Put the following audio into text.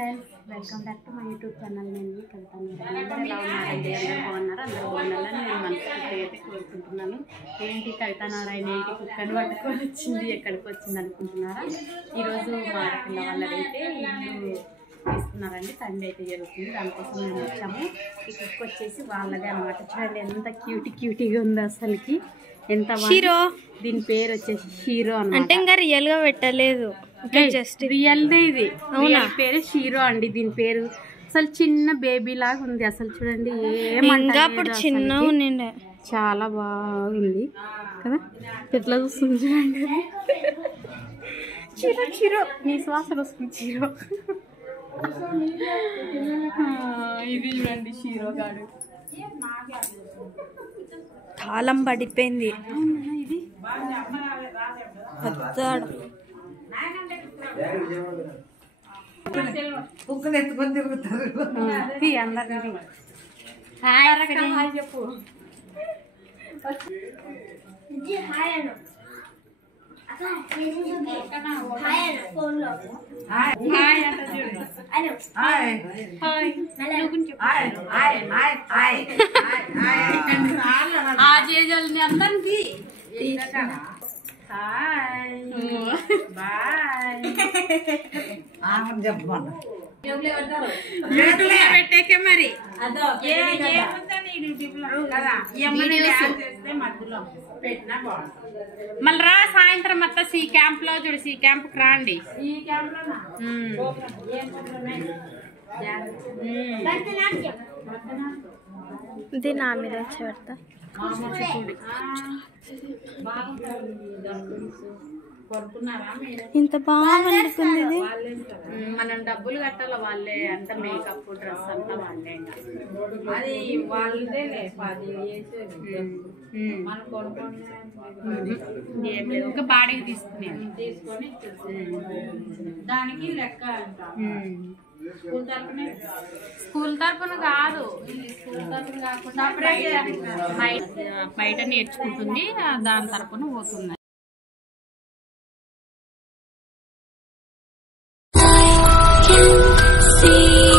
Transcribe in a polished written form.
Friends, welcome back to my YouTube channel. నేను కవిత. ఎలా ఉన్నారండి? అందరూ బాగున్నారా? అందరూ బాగున్నారని నేను మనస్ఫూర్తిగా అయితే కోరుకుంటున్నాను. ఏంటి కవిత నారాయణ ఏంటి కుక్కను పట్టుకొని వచ్చింది, ఎక్కడికి వచ్చింది అనుకుంటున్నారా? ఈరోజు మా పిల్ల వాళ్ళైతే ఇల్లు తీసుకున్నారండి, సండే అయితే జరుగుతుంది. దానికోసం మేము వచ్చాము. ఈ కుక్క వచ్చేసి వాళ్ళదే అనమాట. చూడండి ఎంత క్యూటీగా ఉంది అసలుకి, ఎంత హీరో. దీని పేరు వచ్చేసి హీరో అంటే ఇంకా రియల్ గా పెట్టలేదు, జస్ట్ రియల్దే. ఇది అవునా? పేరు హీరో అండి. దీని పేరు అసలు చిన్న బేబీ లాగా ఉంది అసలు. చూడండి ఏమంటే చిన్న చాలా బాగుంది కదా, ఎట్లా చూస్తుంది చూడండి. చీరో చీరో నీ శ్వాస వస్తుంది చీరో. ఇది చూడండి హీరో గాడు కాలం పడిపోయింది. ఇది కుక్కలు ఎత్తుకొని తిరుగుతారు అందరినీ. చెప్పు అందరికి చెప్పమన్నా పెట్టేకే మరి మళ్ళీ రా సాయంత్రం మొత్తం సి క్యాంప్ లో చూడు. సి క్యాంప్ రాండి. ఇది నా మీద వచ్చి పెడతా. ఇంత బాగా వండుకుంది. మనం డబ్బులు కట్టాల వాళ్ళే, అంత మేకప్ డ్రెస్ అంతా వాళ్ళే. అది వాళ్ళదే ఏం లేదు, ఇంకా బాడీకి తీసుకుని దానికి లెక్క స్కూల్ తరపున కాదు, స్కూల్ తరపున కాకుండా బయట నేర్చుకుంటుంది, దాని తరపున పోతుంది. See